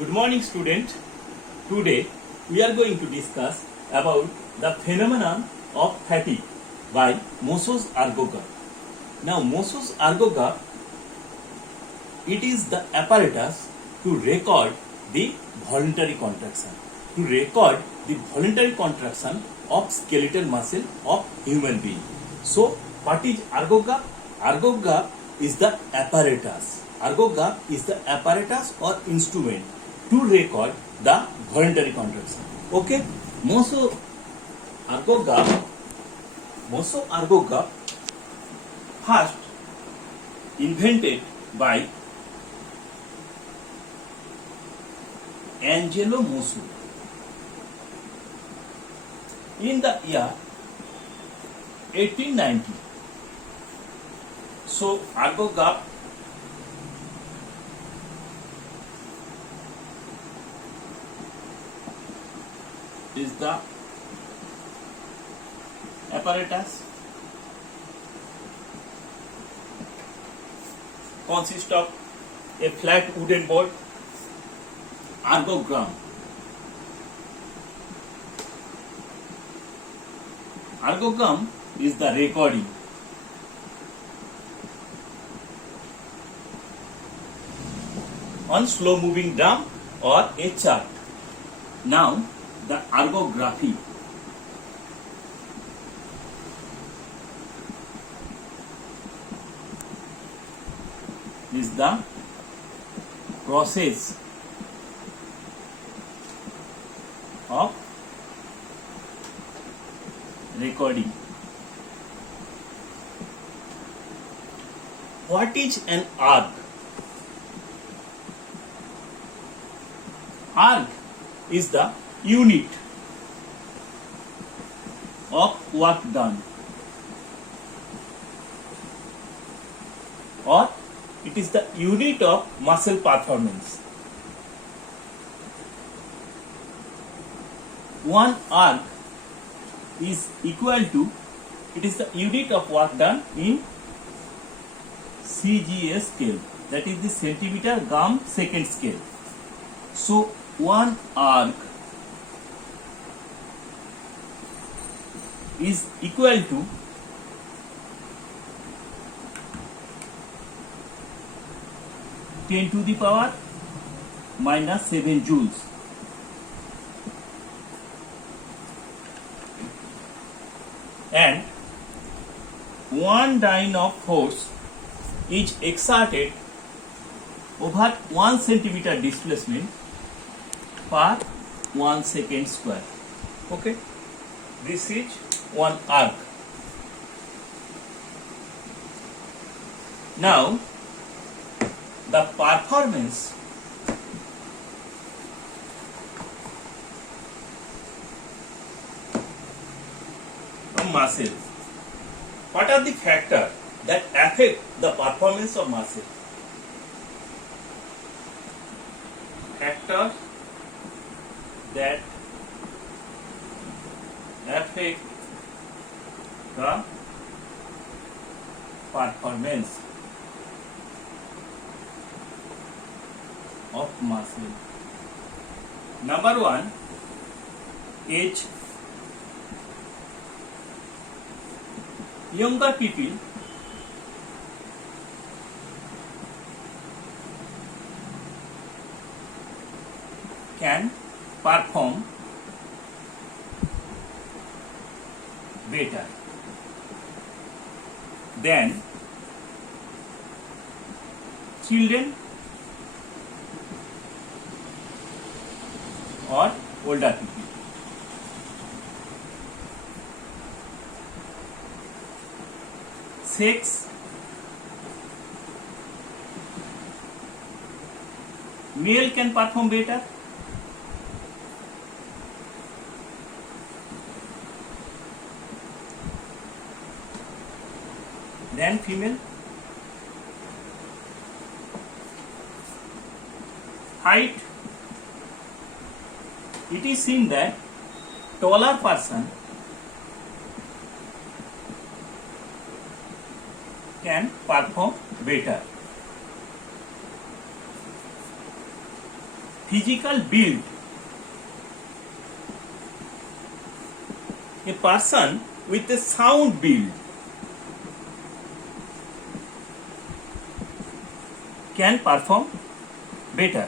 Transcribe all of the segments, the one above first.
Good morning, student. Today we are going to discuss about the phenomenon of fatigue by Mossos ergoga. Now, Mossos ergoga, it is the apparatus to record the voluntary contraction, to record the voluntary contraction of skeletal muscle of human being. So, what is ergoga? Ergoga is the apparatus. Ergoga is the apparatus or instrument to record the voluntary contraction. Okay, Mossos ergoga first invented by Angelo Mosso in the year 1890. So ergoga is the apparatus consists of a flat wooden board, ergogram. Ergogram is the recording. On slow moving drum or a chart. Now the ergography. Is the process of recording. What is an erg? Erg is the unit of work done, or it is the unit of muscle performance. One erg is equal to, it is the unit of work done in CGS scale, that is the centimeter gram second scale. So one erg is equal to 10 to the power minus 7 joules. And one dyne of force is exerted over 1 centimeter displacement per 1 second square. Okay, this is one erg. Now the performance of muscle. What are the factors that affect the performance of muscle? Factors that affect the performance of muscle. Number one, age. Younger people can perform better than children or older people. Sex. Male can perform better than female. Height. It is seen that taller person can perform better. physical build. A person with a sound build can perform better.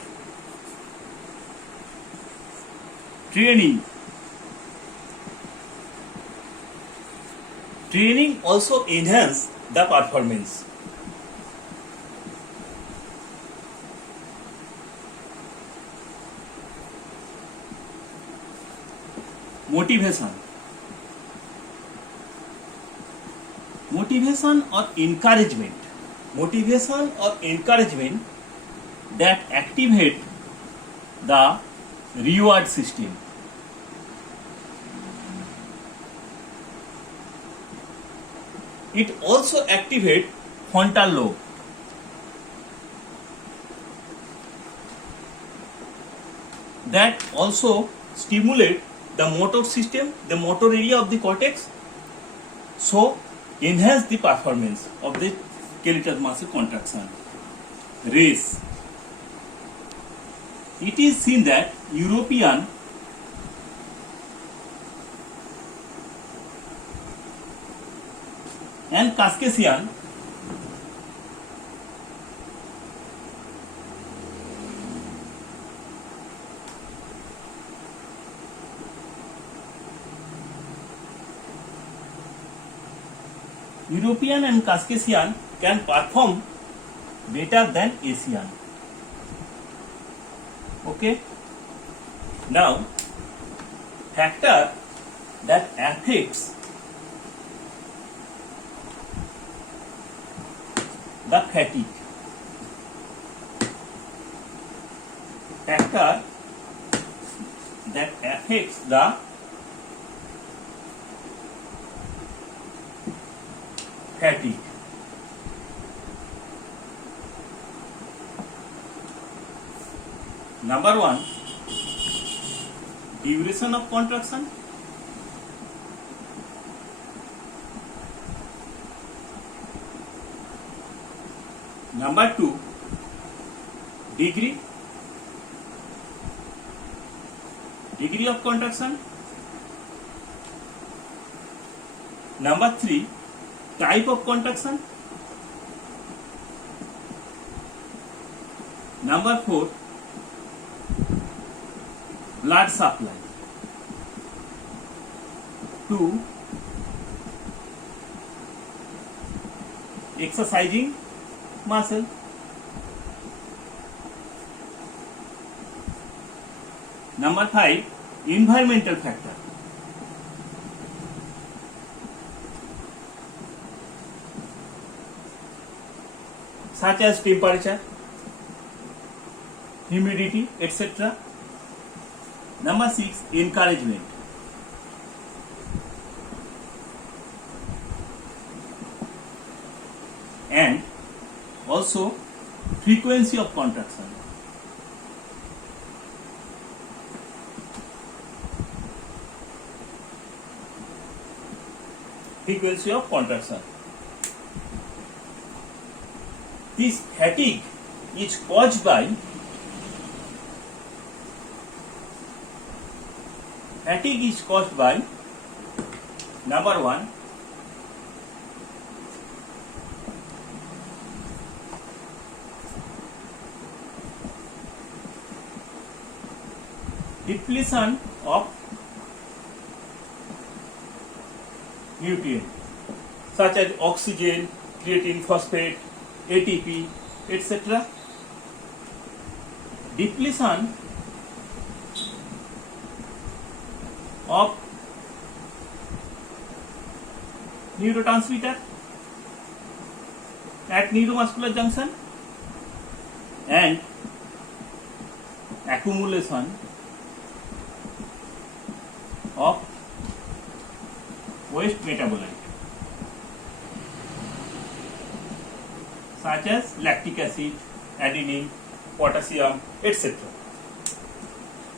Training also enhance the performance. Motivation or encouragement that activate the reward system. It also activate frontal lobe. That also stimulate the motor system, the motor area of the cortex, so enhance the performance of the skeletal muscle contraction. Race. It is seen that European and Caucasian can perform better than Asian. Okay. Now, factor that affects the fatigue. Factor that affects the fatigue. Number 1, duration of contraction. Number 2, degree of contraction. Number 3, type of contraction. Number 4, blood supply to exercising muscle. Number 5, environmental factor. Such as temperature, humidity, etc. Number 6, encouragement. And also frequency of contraction. Frequency of contraction. This fatigue is caused by number 1, depletion of nutrients such as oxygen, creatine, phosphate, ATP, etc. Depletion of neurotransmitter at neuromuscular junction and accumulation of waste metabolite such as lactic acid, adenine, potassium, etc.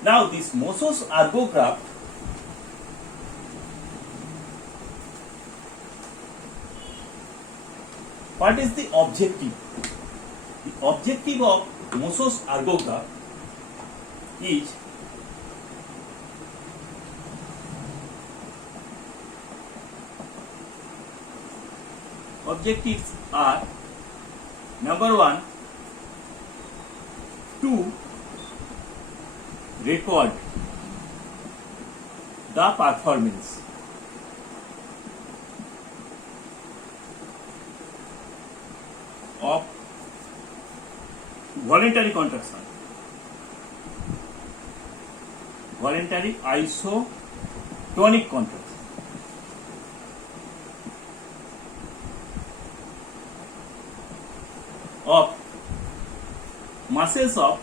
Now this Mossos ergograph what is the objective? The objective of Mossos ergograph is objectives are number one, to record the performance of voluntary contraction, voluntary isotonic contraction. Of muscles of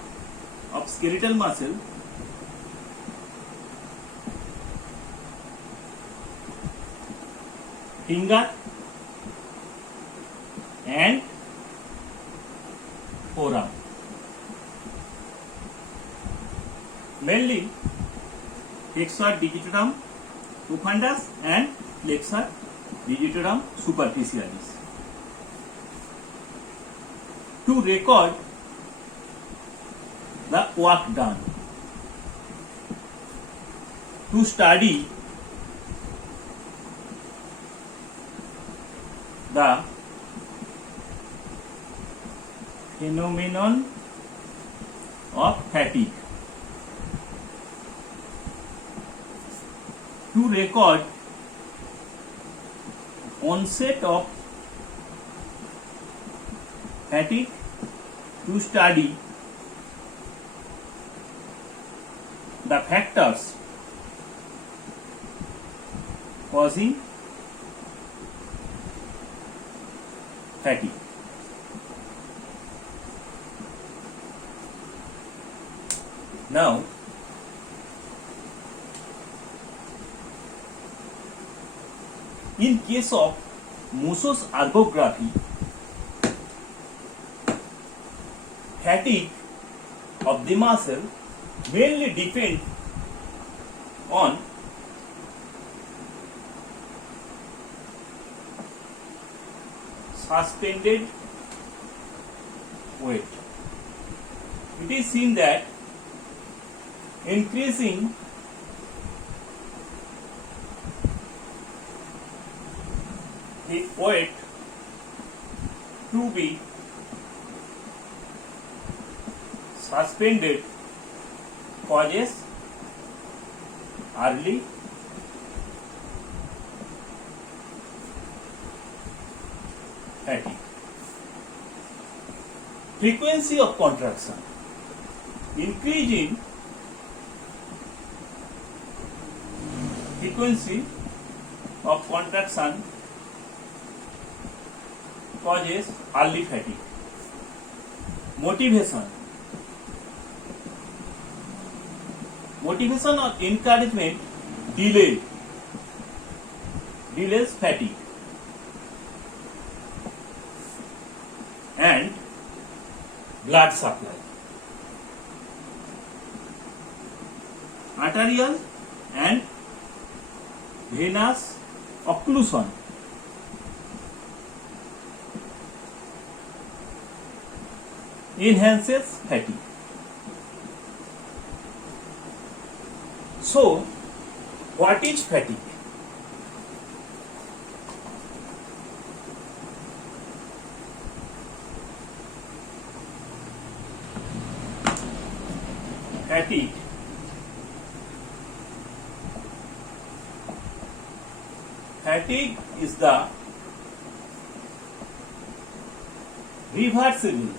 skeletal muscle finger and forearm, mainly flexor digitorum profundus and flexor digitorum superficialis. To record the work done, to study the phenomenon of fatigue, to record onset of fatigue, to study the factors causing fatigue. Now, in case of Mosos's ergography, fatigue of the muscle mainly depends on suspended weight. It is seen that increasing the weight to be suspended causes early fatigue. Frequency of contraction. Increase in frequency of contraction causes early fatigue. Motivation. Motivation or encouragement delays fatigue. And blood supply. Arterial and venous occlusion enhances fatigue. So, what is fatigue? Fatigue is the reversible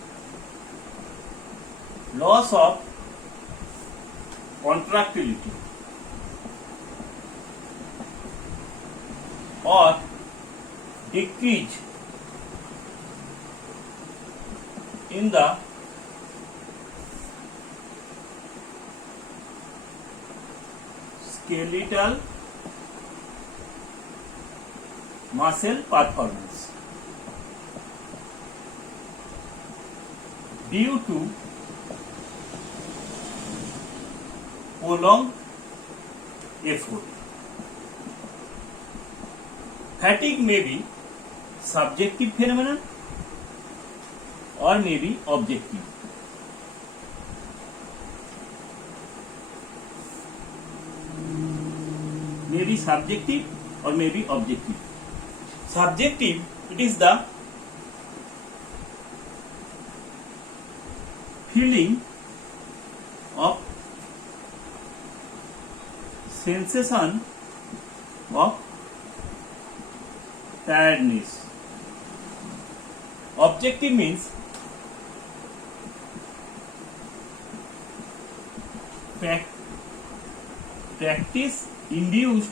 loss of contractility or decrease in the skeletal muscle performance due to prolonged effort. Fatigue may be subjective phenomenon or may be objective. may be subjective or may be objective. Subjective, it is the feeling of sensation of tiredness. Objective means practice induced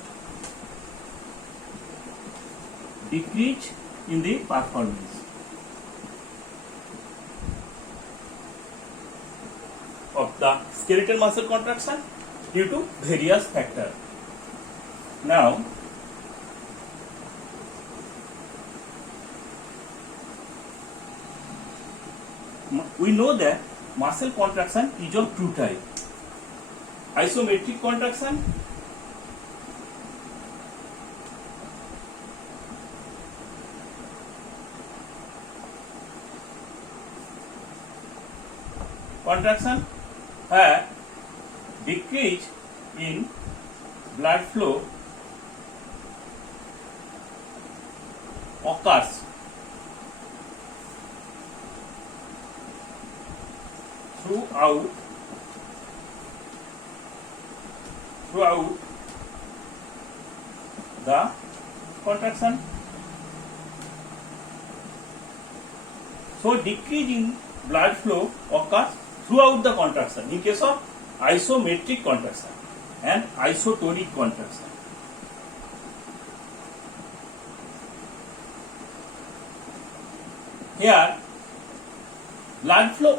decrease in the performance of the skeletal muscle contraction due to various factors. Now, we know that muscle contraction is of two types: isometric contraction where decrease in blood flow occurs throughout the contraction. So decrease in blood flow occurs throughout the contraction in case of isometric contraction and isotonic contraction. Here blood flow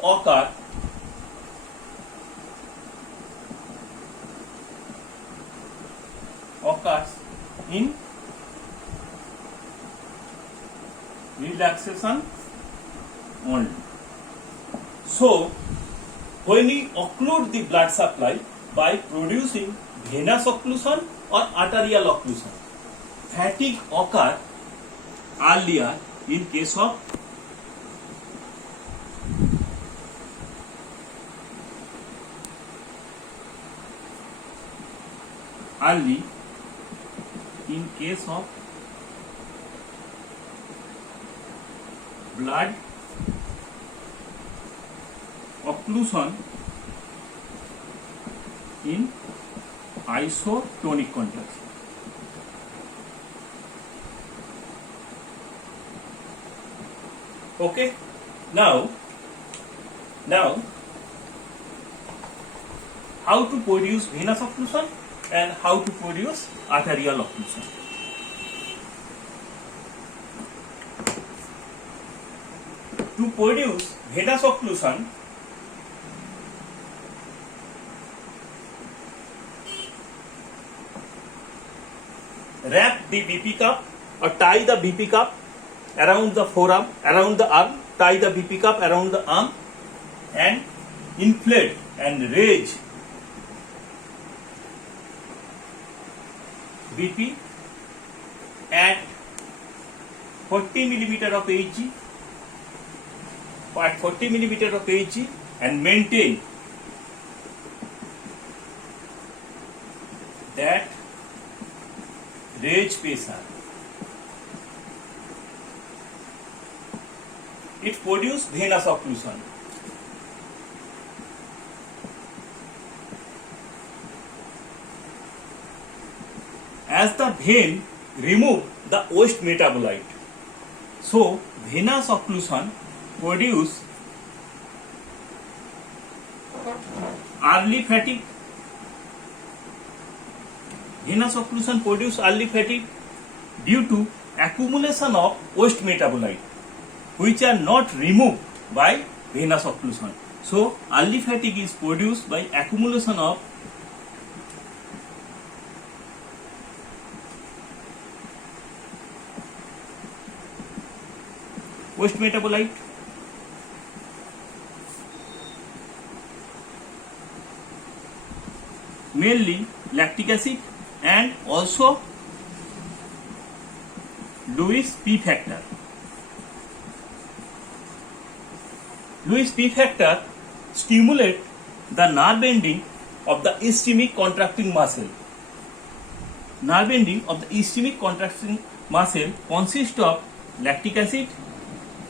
occurs in relaxation only. So, when we occlude the blood supply by producing venous occlusion or arterial occlusion, fatigue occurs earlier in case of blood occlusion in isotonic contraction. Okay, now how to produce venous occlusion and how to produce arterial occlusion. To produce venous occlusion, wrap the BP cup or tie the BP cup around the forearm, around the arm, tie the BP cup around the arm and inflate and raise BP at 40 millimeter of Hg, at 40 millimeter of Hg and maintain that range pressure. It produces venous occlusion. As the vein remove the waste metabolite, so venous occlusion produce early fatigue. Venous occlusion produce early fatigue due to accumulation of waste metabolite which are not removed by venous occlusion. So early fatigue is produced by accumulation of waste metabolite. Mainly lactic acid and also Lewis P factor. Lewis P factor stimulate the nerve ending of the ischemic contracting muscle nerve ending of the ischemic contracting muscle consists of lactic acid,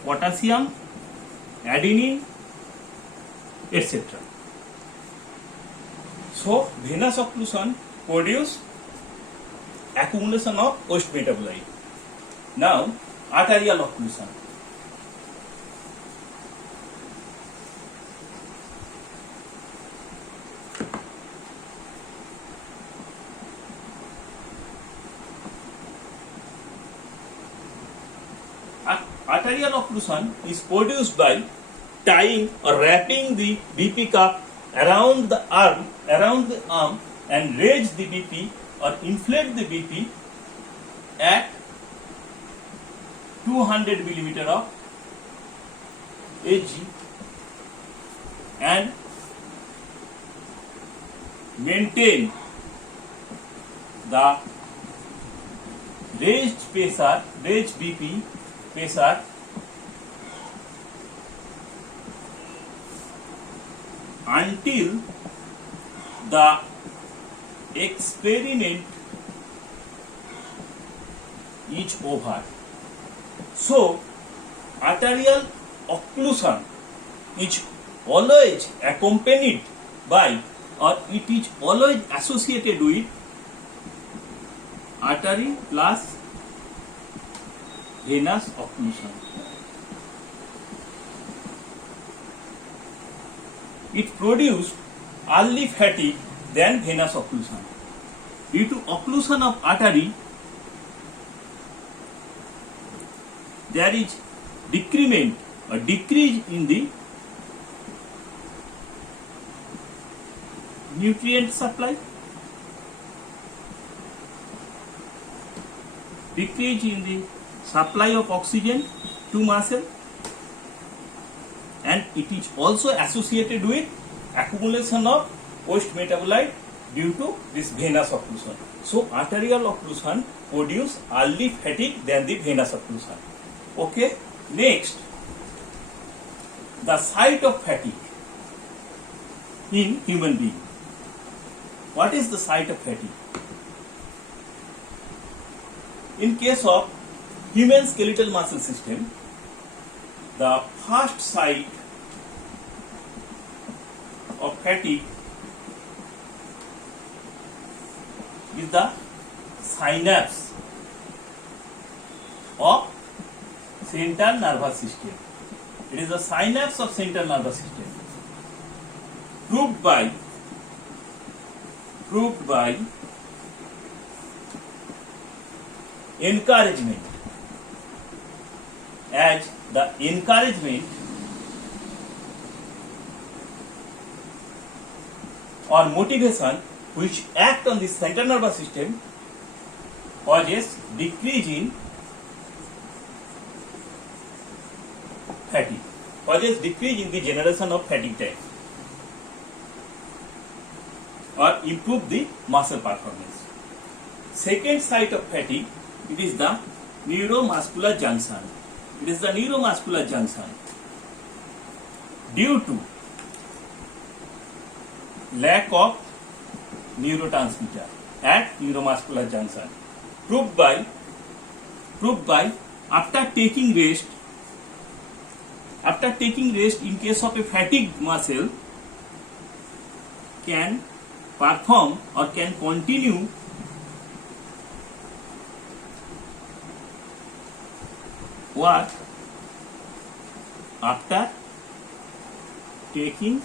potassium, adenine, etc. So, venous occlusion produce accumulation of waste metabolite. Now, arterial occlusion. Arterial occlusion is produced by tying or wrapping the BP cup around the arm and raise the BP or inflate the BP at 200 millimeter of Hg and maintain the raised BP pressure until the experiment is over. So, arterial occlusion is always accompanied by, or it is always associated with, artery plus venous occlusion. It produced early fatigue than venous occlusion. Due to occlusion of artery, there is decrement or decrease in the nutrient supply, decrease in the supply of oxygen to muscle, and it is also associated with accumulation of waste metabolite due to this venous occlusion. So, arterial occlusion produce early fatigue than the venous occlusion. Okay, next, the site of fatigue in human being. What is the site of fatigue? In case of human skeletal muscle system, the first site of fatigue is the synapse of central nervous system. It is the synapse of central nervous system. Proved by encouragement, as the encouragement or motivation which act on the central nervous system causes decrease in fatigue, causes decrease in the generation of fatigue time or improve the muscle performance. Second site of fatigue, it is the neuromuscular junction. It is the neuromuscular junction due to lack of neurotransmitter at neuromuscular junction. Proved by after taking rest in case of a fatigued muscle can perform or can continue work after taking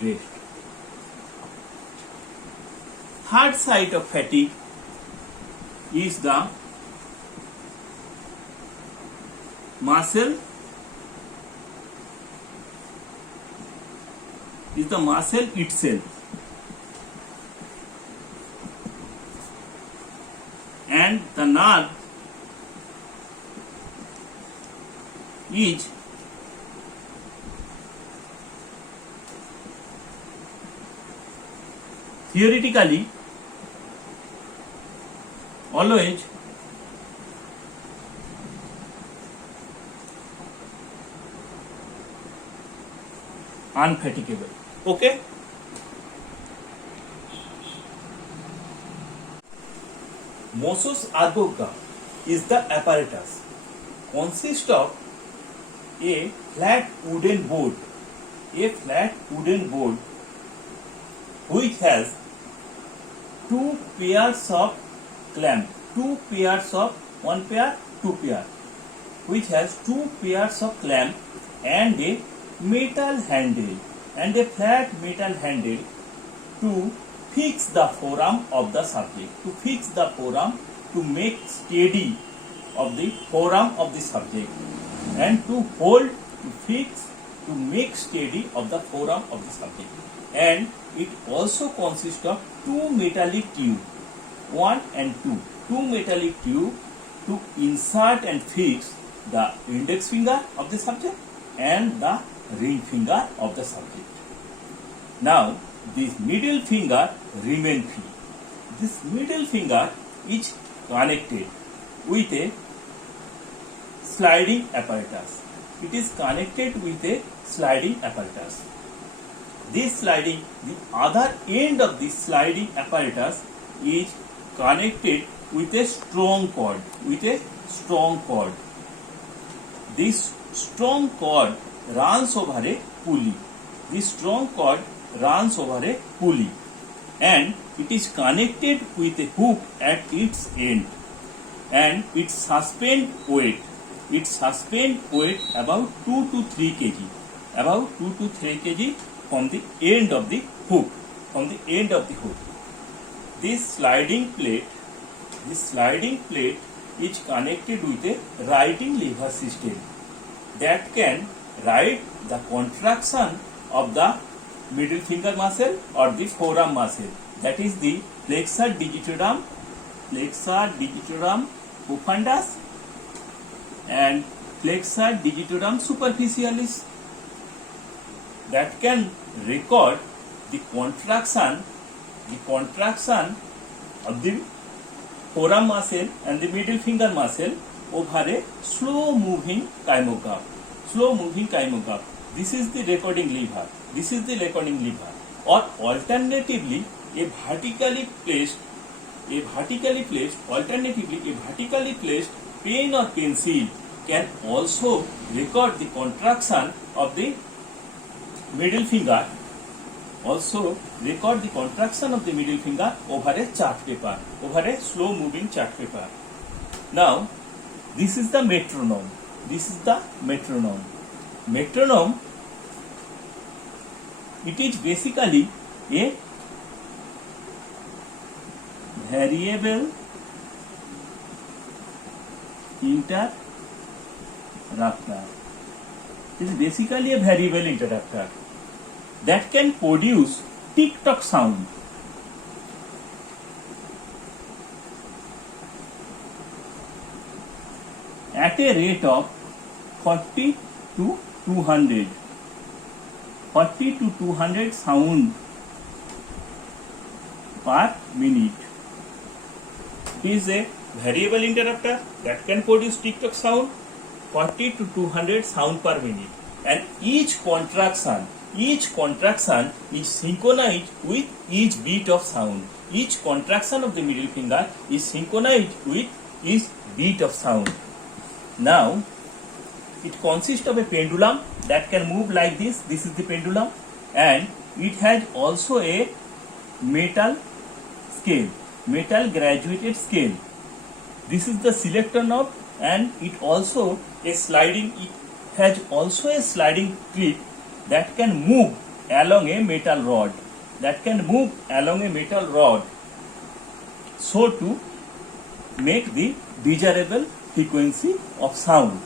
rest. Third site of fatigue is the muscle itself, and the nerve is theoretically always unfatigable. Okay. Mossos Argoga is the apparatus. Consists of a flat wooden board, which has two pairs of clamp, one pair, two pair, which has two pairs of clamp and a metal handle and a flat metal handle to fix the forearm of the subject, to make steady of the forearm of the subject, and to hold, to fix, to make steady of the forearm of the subject. And it also consists of two metallic tube, one and two metallic tube to insert and fix the index finger of the subject and the ring finger of the subject. Now, this middle finger remain free. This middle finger is connected with a sliding apparatus. It is connected with a sliding apparatus. The other end of this sliding apparatus is connected with a strong cord. This strong cord runs over a pulley. And it is connected with a hook at its end, and it suspend weight about 2 to 3 kg from the end of the hook. This sliding plate is connected with a writing lever system that can write the contraction of the middle finger muscle or the forearm muscle, that is the flexor digitorum profundus and flexor digitorum superficialis, that can record the contraction of the forearm muscle and the middle finger muscle over a slow moving kymograph. This is the recording lever. Or alternatively, a vertically placed pen or pencil can also record the contraction of the middle finger. Over a chart paper, over a slow moving chart paper. Now, this is the metronome. Metronome, it is basically a variable interrupter. That can produce tick-tock sound. At a rate of 40 to 200 sound per minute. It is a variable interrupter that can produce tick-tock sound 40 to 200 sound per minute, and each contraction is synchronized with each beat of sound. Each contraction of the middle finger is synchronized with each beat of sound. Now, it consists of a pendulum that can move like this. This is the pendulum, and it has also a metal graduated scale. This is the selector knob, and it has also a sliding clip that can move along a metal rod. So to make the desirable frequency of sound.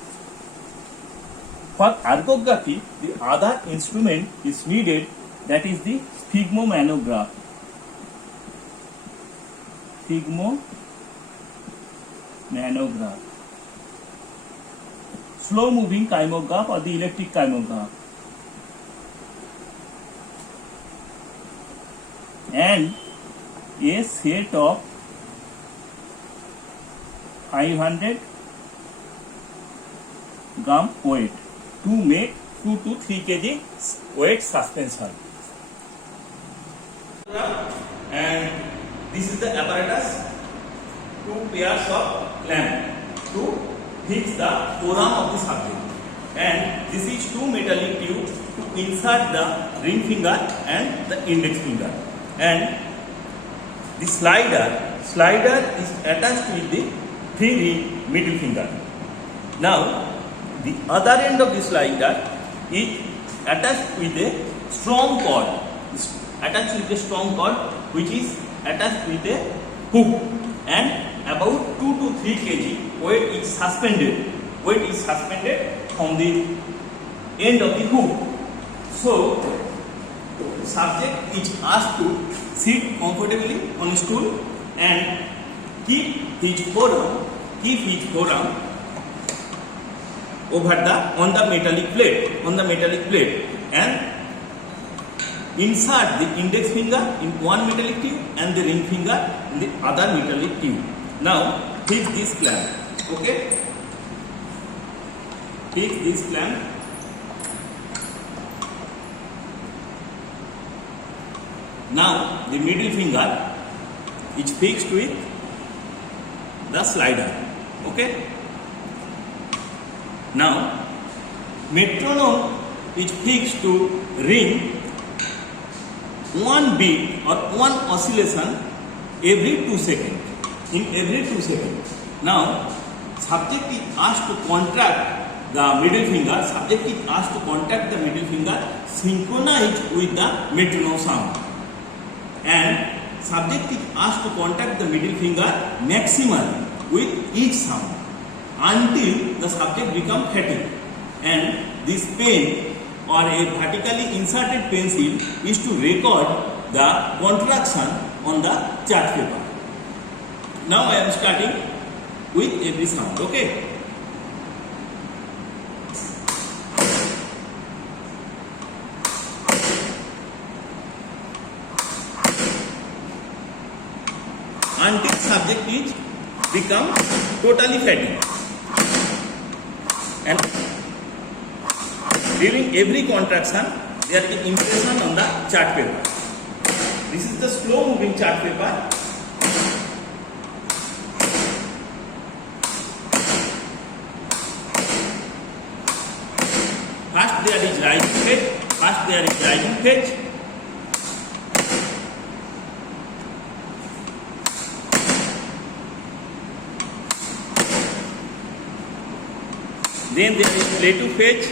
For argography, the other instrument is needed, that is the sphygmomanograph. Slow moving kymograph or the electric kymograph. And a set of 500 gram weight to make 2 to 3 kg weight suspension. And this is the apparatus two pairs of clamp to fix the forearm of the subject, and this is two metallic tube to insert the ring finger and the index finger, and the slider is attached with the free middle finger. Now the other end of the slider is attached with a strong cord, which is attached with a hook, and about 2 to 3 kg weight is suspended from the end of the hook. So subject is asked to sit comfortably on a stool and keep his forearm on the metallic plate, and insert the index finger in one metallic tube and the ring finger in the other metallic tube. Now fix this clamp. Okay, fix this clamp. Now the middle finger is fixed with the slider. Okay. Now metronome is fixed to ring one beat or one oscillation every 2 seconds. Now subject is asked to contract the middle finger. Synchronized with the metronome sound, and subject is asked to contact the middle finger maximally with each sound until the subject becomes fatigued, and this pen or a vertically inserted pencil is to record the contraction on the chart paper. Now I am starting with every sound. Okay. Until subject is become totally fatigued, and during every contraction there is impression on the chart paper. This is the slow moving chart paper. First there is rising phase. Then there is plateau phase.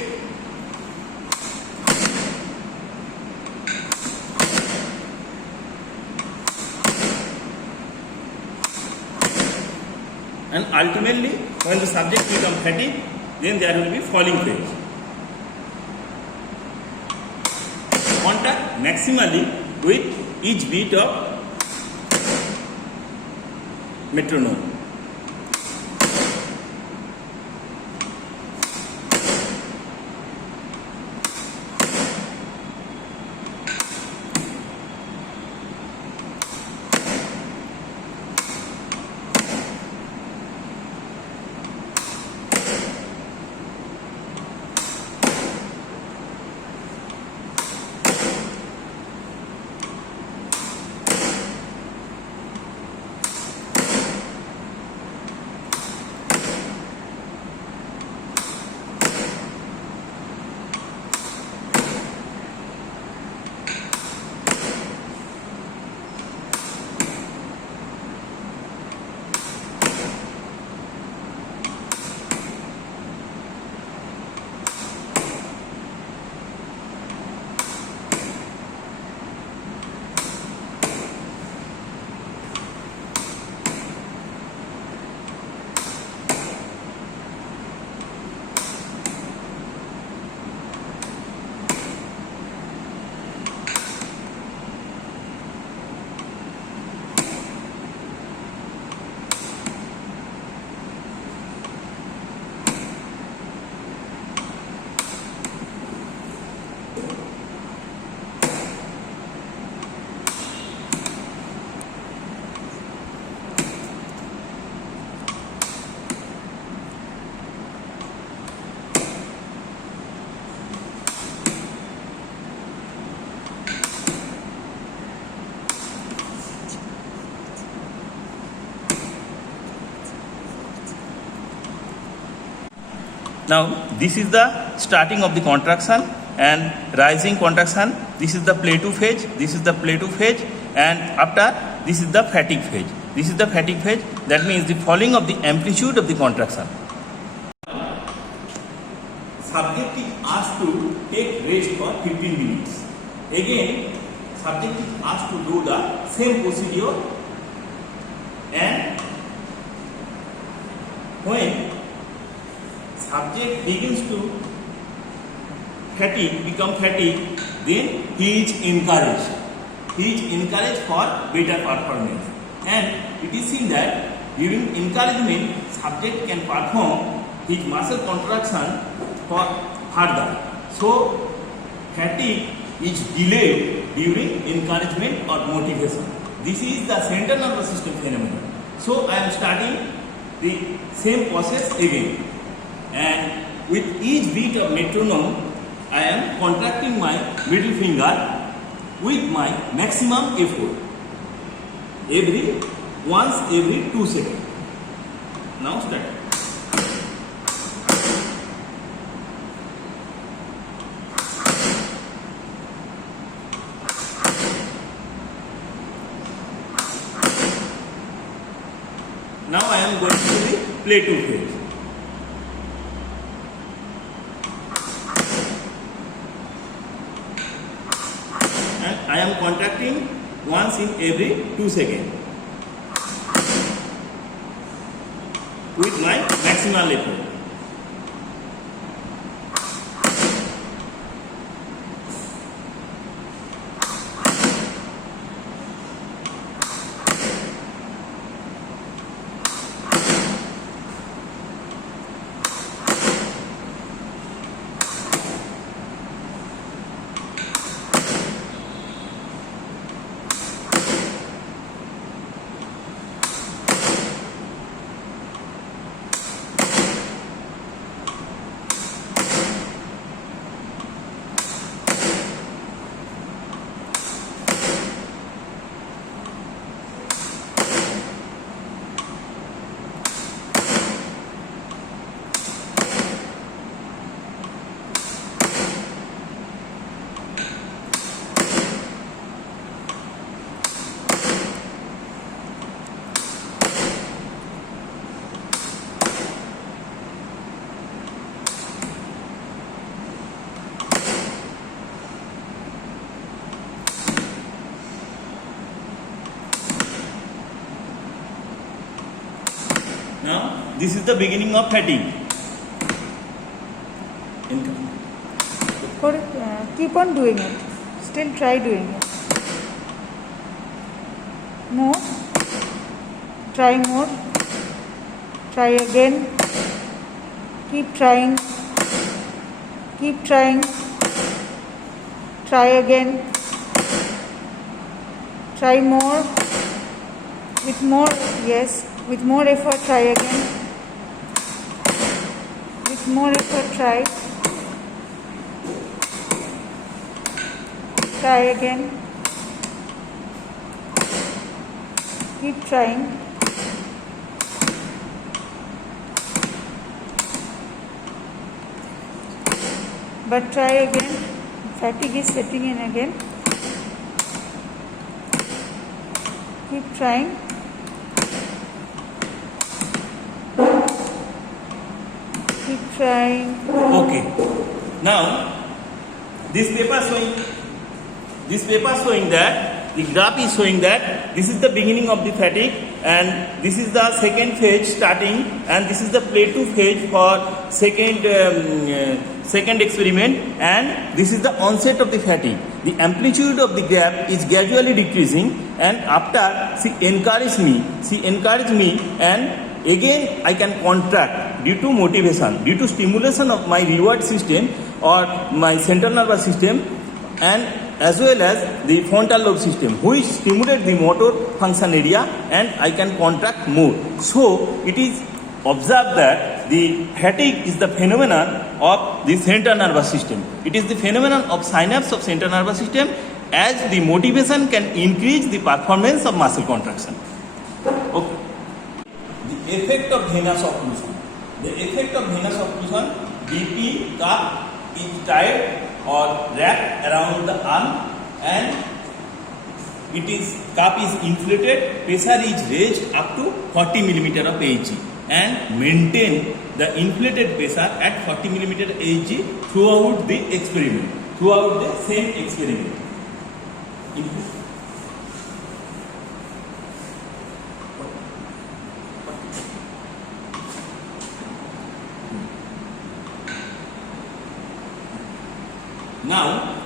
And ultimately, when the subject becomes fatigued, then there will be falling phase. Contact maximally with each beat of metronome. Now this is the starting of the contraction and rising contraction. This is the plateau phase, this is the plateau phase, and after this is the fatigue phase. This is the fatigue phase, that means the falling of the amplitude of the contraction. Subject is asked to take rest for 15 minutes. Again, subject is asked to do the same procedure, and when subject begins to become fatigue, then he is encouraged. He is encouraged for better performance. And it is seen that during encouragement, subject can perform his muscle contraction for further. So, fatigue is delayed during encouragement or motivation. This is the central nervous system phenomenon. So, I am starting the same process again. And with each beat of metronome, I am contracting my middle finger with my maximum effort once every 2 seconds. Now start. Now I am going to the plateau phase. I am contracting once in every 2 seconds with my maximal effort. Now, this is the beginning of fatigue. Keep on doing it. Still try doing it. More. Try more. Try again. Keep trying. Keep trying. Try again. Try more. With more, yes. With more effort, try again. With more effort, try. Try again. Keep trying. But try again. Fatigue is setting in again. Keep trying. Keep trying. Okay. Now, this paper showing that the graph is showing that this is the beginning of the fatigue, and this is the second phase starting, and this is the plateau phase for second experiment, and this is the onset of the fatigue. The amplitude of the graph is gradually decreasing, and after she encouraged me, and again I can contract due to motivation, due to stimulation of my reward system or my central nervous system, and as well as the frontal lobe system, which stimulate the motor function area, and I can contract more. So it is observed that the fatigue is the phenomenon of the central nervous system. It is the phenomenon of synapse of central nervous system, as the motivation can increase the performance of muscle contraction. Okay. The effect of venous occlusion. The effect of venous occlusion BP cup is tied or wrapped around the arm and cup is inflated, pressure is raised up to 40 millimeter of Hg and maintain the inflated pressure at 40 millimeter Hg throughout the experiment, throughout the same experiment. Now,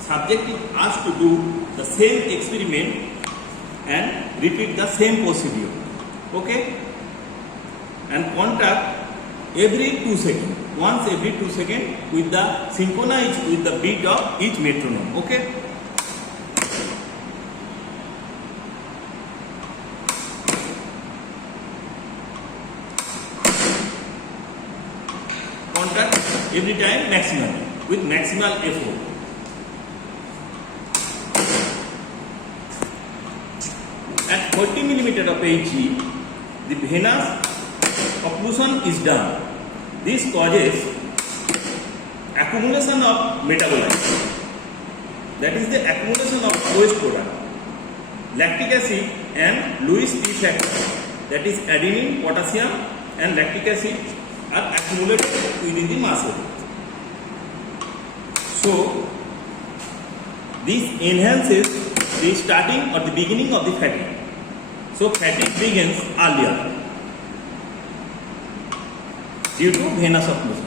subject is asked to do the same experiment and repeat the same procedure. Okay? And contact every 2 seconds, once every 2 seconds with the synchronized with the beat of each metronome. Okay? Contact every time maximally with maximal effort. At 40 millimeter of Hg, the venous occlusion is done. This causes accumulation of metabolites. That is the accumulation of waste product. Lactic acid and Lewis P factor, that is adenine, potassium and lactic acid are accumulated within the muscle. So, this enhances the starting or the beginning of the fatigue. So, fatigue begins earlier due to venous occlusion.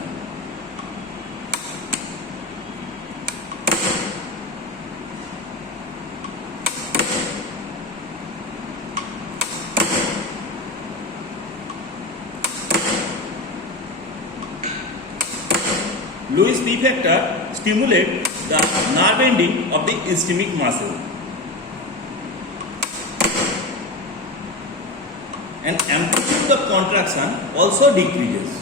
Lewis P factor stimulates the nerve ending of the ischemic muscle. And amplitude of contraction also decreases.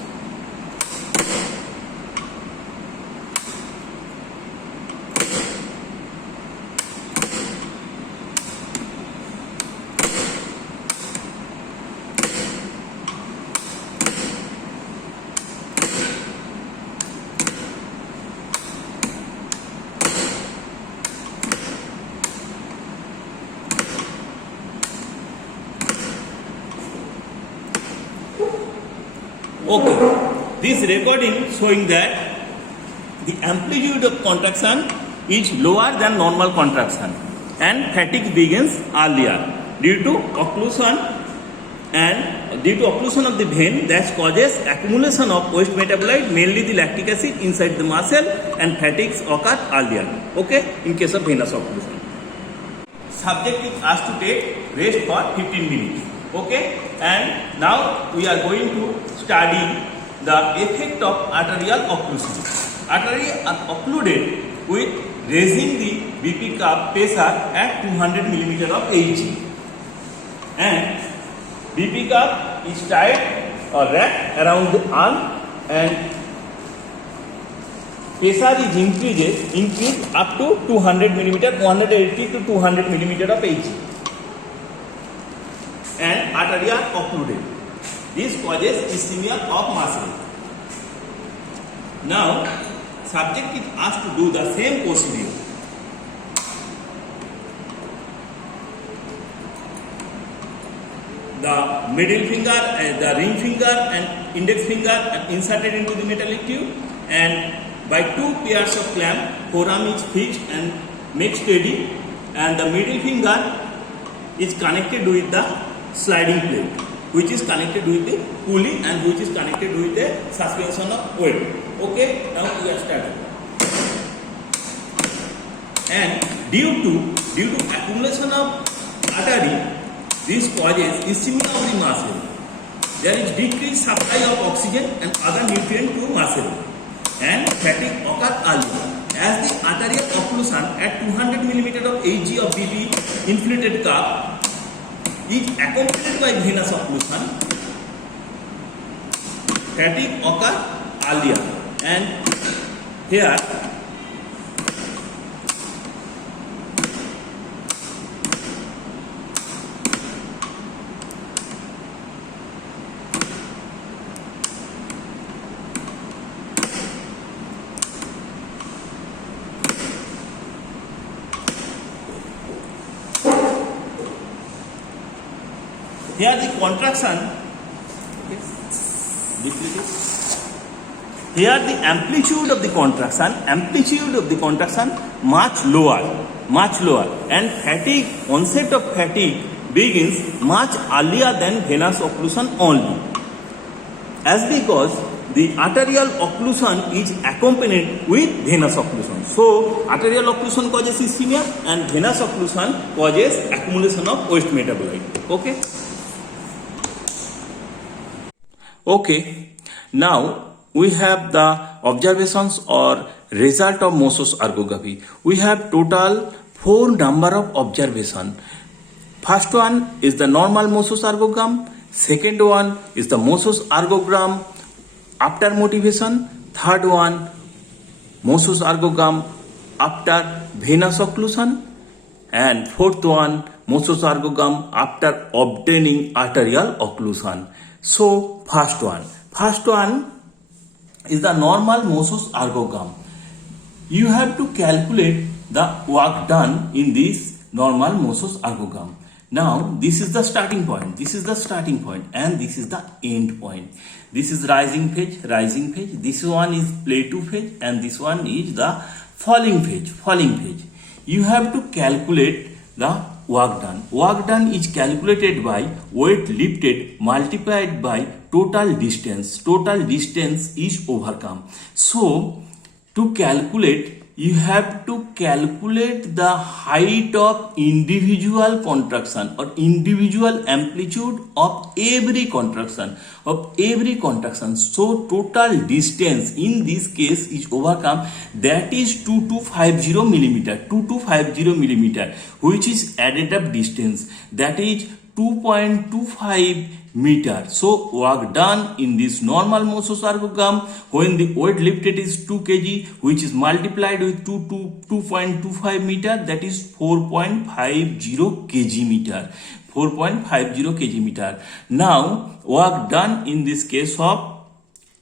Okay, this recording showing that the amplitude of contraction is lower than normal contraction and fatigue begins earlier due to occlusion of the vein that causes accumulation of waste metabolite, mainly the lactic acid inside the muscle, and fatigues occur earlier. Okay, in case of venous occlusion. Subject is asked to take rest for 15 minutes. Okay, and now we are going to study the effect of arterial occlusion. Arteries are occluded with raising the BP cup pressure at 200 mm of Hg, and BP cup is tied or wrapped around the arm and pressure is increased up to 200 mm, 180 to 200 mm of Hg. And artery are occluded. This causes ischemia of muscle. Now, subject is asked to do the same procedure. The middle finger, the ring finger and index finger are inserted into the metallic tube, and by 2 pairs of clamp, forearm is fixed and made steady, and the middle finger is connected with the sliding plate, which is connected with the pulley and which is connected with the suspension of weight. Okay, now we are starting. And due to accumulation of artery, this causes ischemia of the muscle. There is decreased supply of oxygen and other nutrients to muscle, and fatigue occurs earlier. As the arterial occlusion at 200 mm of Hg of BP inflated cup is accompanied by venous occlusion, fatigue occurs earlier, and here Here the contraction, here the amplitude of the contraction much lower, and fatigue, onset of fatigue begins much earlier than venous occlusion only. As because the arterial occlusion is accompanied with venous occlusion. So, arterial occlusion causes ischemia and venous occlusion causes accumulation of waste metabolite. Okay? Okay. Now, we have the observations or result of Mossos ergography. We have total 4 number of observation. First one is the normal Mossos ergogram. Second one is the Mossos ergogram after motivation. Third one, Mossos ergogram after venous occlusion. And fourth one, Mossos ergogram after obtaining arterial occlusion. So, first one is the normal Mossos ergogram. You have to calculate the work done in this normal Mossos ergogram. Now, this is the starting point, and this is the end point. This is rising phase, this one is plateau phase, and this one is the falling phase. You have to calculate the work done. Work done is calculated by weight lifted multiplied by total distance. Total distance is overcome. So, to calculate, you have to calculate the height of individual contraction or individual amplitude of every contraction. So total distance in this case is overcome, that is 2250 millimeter, which is added up distance, that is 2.25 meter. So work done in this normal Mossos ergogram when the weight lifted is 2 kg, which is multiplied with 2.25 meter, that is 4.50 kg meter. 4.50 kg meter. Now work done in this case of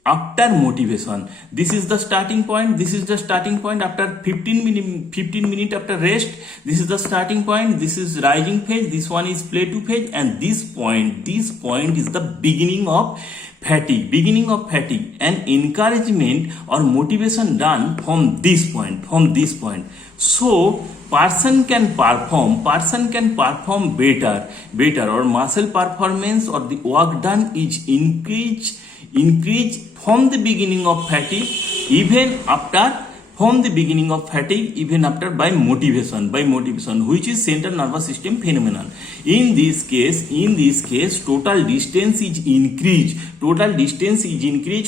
after motivation. This is the starting point. After 15 minutes after rest, this is the starting point. This is rising phase. This one is plateau phase, and this point is the beginning of fatigue. And encouragement or motivation done from this point. So person can perform better, or muscle performance or the work done is increase from the beginning of fatigue even after by motivation, which is central nervous system phenomenon. In this case total distance is increased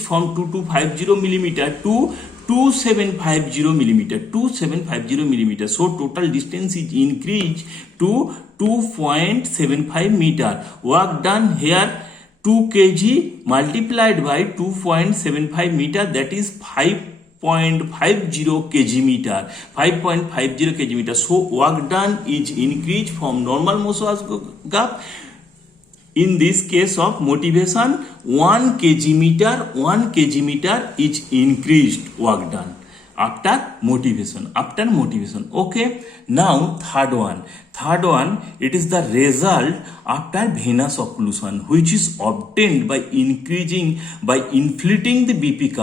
from 2250 millimeter to 2750 millimeter. So total distance is increased to 2.75 meter. Work done here 2 kg multiplied by 2.75 meter, that is 5.50 kg meter. So work done is increased from normal Mossos ergogram. In this case of motivation, 1 kg meter is increased work done after motivation. Okay. Now third one, it is the result after venous occlusion, which is obtained by inflating the BP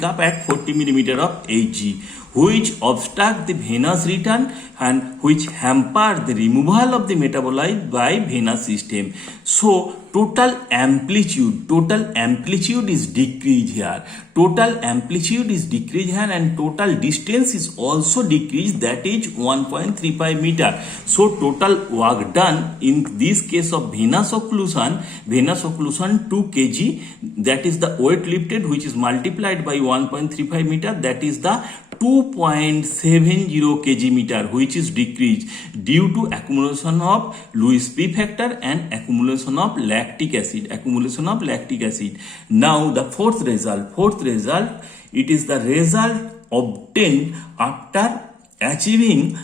cup, at 40 millimeter of Hg, which obstruct the venous return and which hamper the removal of the metabolite by venous system. So total amplitude is decreased here. And total distance is also decreased, that is 1.35 meter. So total work done in this case of venous occlusion 2 kg, that is the weight lifted, which is multiplied by 1.35 meter, that is the 2.70 kg meter, which is decreased due to accumulation of Lewis P factor and accumulation of lactic acid. Now the fourth result, it is the result obtained after achieving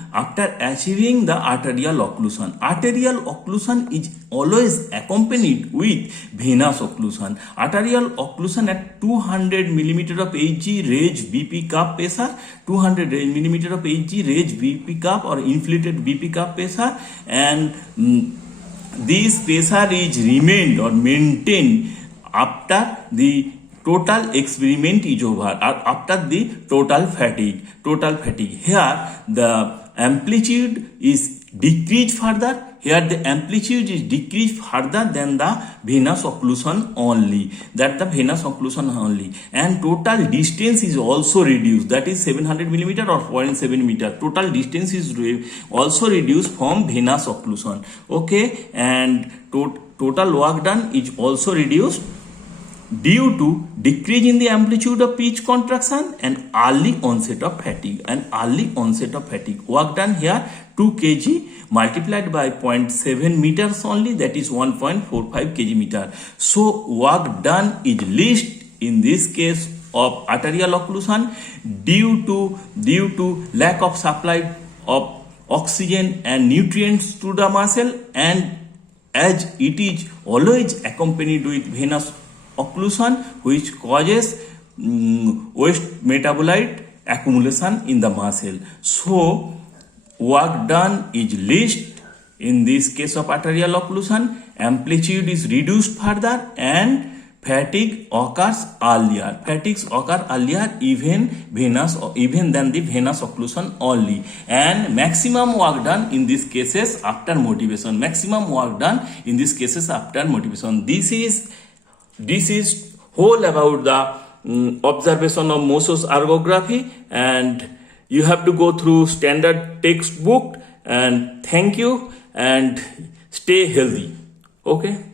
the arterial occlusion. Arterial occlusion is always accompanied with venous occlusion. Arterial occlusion at 200 mm of Hg raised BP cup pressure, 200 mm of Hg raised BP cup or inflated BP cup pressure, and this pressure is remained or maintained after the total experiment is over, or after the total fatigue. Here the amplitude is decreased further. Here the amplitude is decreased further than the venous occlusion only. And total distance is also reduced. That is 700 mm or 0.7 meter. Total distance is also reduced from venous occlusion. Okay, and total work done is also reduced due to decrease in the amplitude of pitch contraction and early onset of fatigue. Work done here 2 kg multiplied by 0.7 meters only, that is 1.45 kg meter. So work done is least in this case of arterial occlusion due to lack of supply of oxygen and nutrients to the muscle, and as it is always accompanied with venous occlusion, which causes waste metabolite accumulation in the muscle. So work done is least in this case of arterial occlusion, amplitude is reduced further, and fatigue occurs earlier. Even than the venous occlusion only, and maximum work done in these cases after motivation. This is whole about the observation of Mosos's ergography, and you have to go through standard textbook. And thank you, and stay healthy. Okay.